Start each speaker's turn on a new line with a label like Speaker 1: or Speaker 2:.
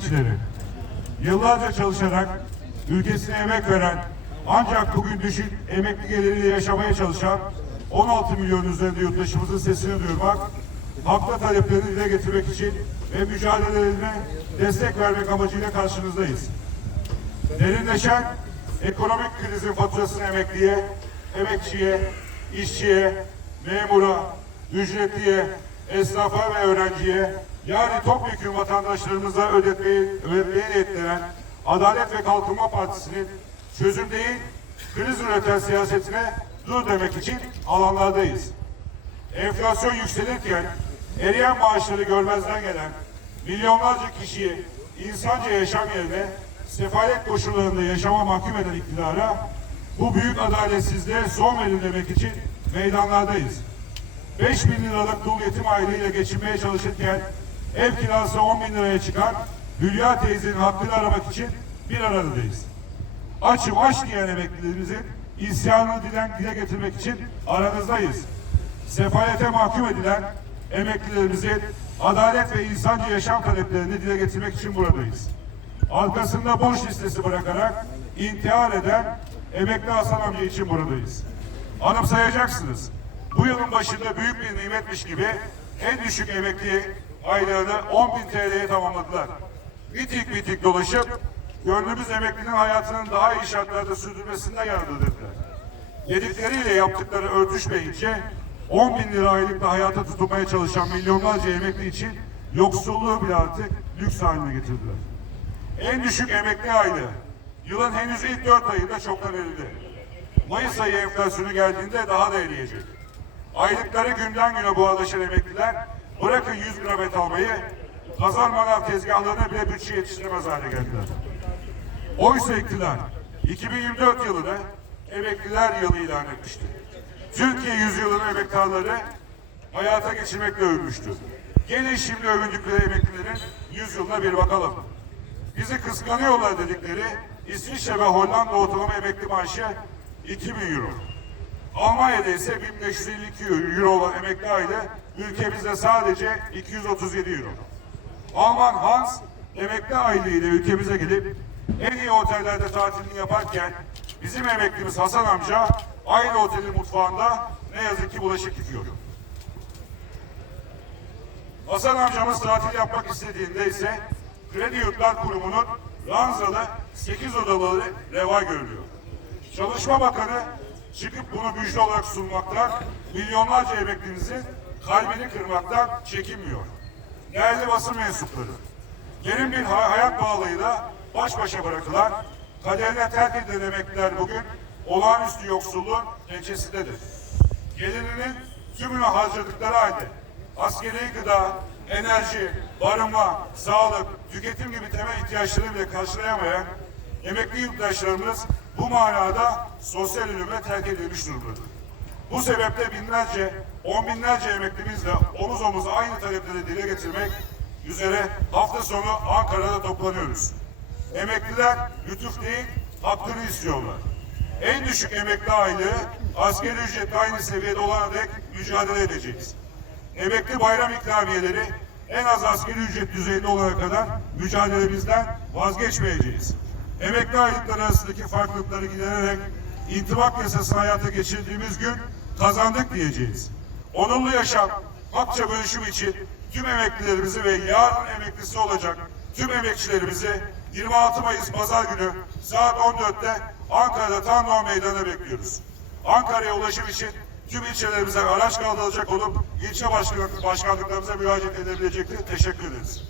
Speaker 1: emekçileri. Yıllarca çalışarak ülkesine emek veren ancak bugün düşük emekli geliriyle yaşamaya çalışan 16 milyon üzerinde yurttaşımızın sesini duyurmak, haklı taleplerini dile getirmek için ve mücadelelerine destek vermek amacıyla karşınızdayız. Derinleşen ekonomik krizin faturasını emekliye, emekçiye, işçiye, memura, ücretliye, esnafa ve öğrenciye yani topyekun vatandaşlarımıza ödetmeyi, ödetmeyi niyetlenen Adalet ve Kalkınma Partisi'nin çözüm değil, kriz üreten siyasetine dur demek için alanlardayız. Enflasyon yükselirken eriyen maaşları görmezden gelen milyonlarca kişiyi insanca yaşam yerine sefalet koşullarında yaşama mahkum eden iktidara bu büyük adaletsizliğe son verin demek için meydanlardayız. 5 bin liralık dul yetim aileyle geçinmeye çalışırken ev kirası 10 bin liraya çıkan Hülya teyzenin hakkını aramak için bir aradayız. Açım aç diyen emeklilerimizin isyanını dilen dile getirmek için aranızdayız. Sefalete mahkum edilen emeklilerimizin adalet ve insancı yaşam taleplerini dile getirmek için buradayız. Arkasında borç listesi bırakarak intihar eden emekli Hasan amca için buradayız. Anımsayacaksınız. Bu yılın başında büyük bir nimetmiş gibi en düşük emekli aylığını 10 bin TL'ye tamamladılar. Bitik bitik dolaşıp gönlümüz emeklinin hayatının daha iyi şartlarda sürdürmesinde yararlıdırlar. Yedikleriyle yaptıkları örtüşmeyince 10 bin lira aylıkla hayata tutunmaya çalışan milyonlarca emekli için yoksulluğu bile artık lüks haline getirdiler. En düşük emekli aylığı yılın henüz ilk 4 ayında çoktan erildi. Mayıs ayı enflasyonu geldiğinde daha da eriyecek. Aylıkları günden güne boğalaşan emekliler bırakın 100 gram et almayı pazar manav tezgahlarına bile bütçe yetiştiremez hale geldiler. Oysa iktidar 2024 yılını emekliler yılı ilan etmişti. Türkiye yüzyılın emektarları hayata geçirmekle övünmüştü. Gelin şimdi övündükleri emeklilerin yüzyılına bir bakalım. Bizi kıskanıyorlar dedikleri İsviçre ve Hollanda ortalama emekli maaşı 2000 euro. Almanya'da ise 1552 euro olan emekli aile ülkemizde sadece 237 euro. Alman Hans emekli ailesiyle ülkemize gelip en iyi otellerde tatilini yaparken bizim emeklimiz Hasan amca aynı otelin mutfağında ne yazık ki bulaşık yıkıyor. Hasan amcamız tatil yapmak istediğinde ise Kredi Yurtlar Kurumu'nun ranzalı 8 odalı reva görülüyor. Çalışma Bakanı çıkıp bunu müjde olarak sunmaktan milyonlarca emeklimizin kalbini kırmaktan çekinmiyor. Değerli basın mensupları, derin bir hay- hayat bağlığıyla baş başa bırakılan, kaderine terk edilen emekliler bugün olağanüstü yoksulluğun pençesindedir. Gelirinin tümünü harcadıkları halde askeri gıda, enerji, barınma, sağlık, tüketim gibi temel ihtiyaçlarını bile karşılayamayan emekli yurttaşlarımız bu manada sosyal ölüme terk edilmiş durumdadır. Bu sebeple binlerce, on binlerce emeklimizle omuz omuz aynı talepleri dile getirmek üzere hafta sonu Ankara'da toplanıyoruz. Emekliler lütuf değil, hakkını istiyorlar. En düşük emekli aylığı asgari ücretle aynı seviyede olana dek mücadele edeceğiz. Emekli bayram ikramiyeleri en az asgari ücret düzeyinde olana kadar mücadelemizden vazgeçmeyeceğiz. Emekli aylıkları arasındaki farklılıkları gidererek intibak yasasını hayata geçirdiğimiz gün kazandık diyeceğiz. Onurlu yaşam, hakça bölüşüm için tüm emeklilerimizi ve yarın emeklisi olacak tüm emekçilerimizi 26 Mayıs Pazar günü saat 14'te Ankara'da Tanrı Meydanı'na bekliyoruz. Ankara'ya ulaşım için tüm ilçelerimize araç kaldırılacak olup ilçe başkanlık, başkanlıklarımıza müracaat edebilecektir. Teşekkür ederiz.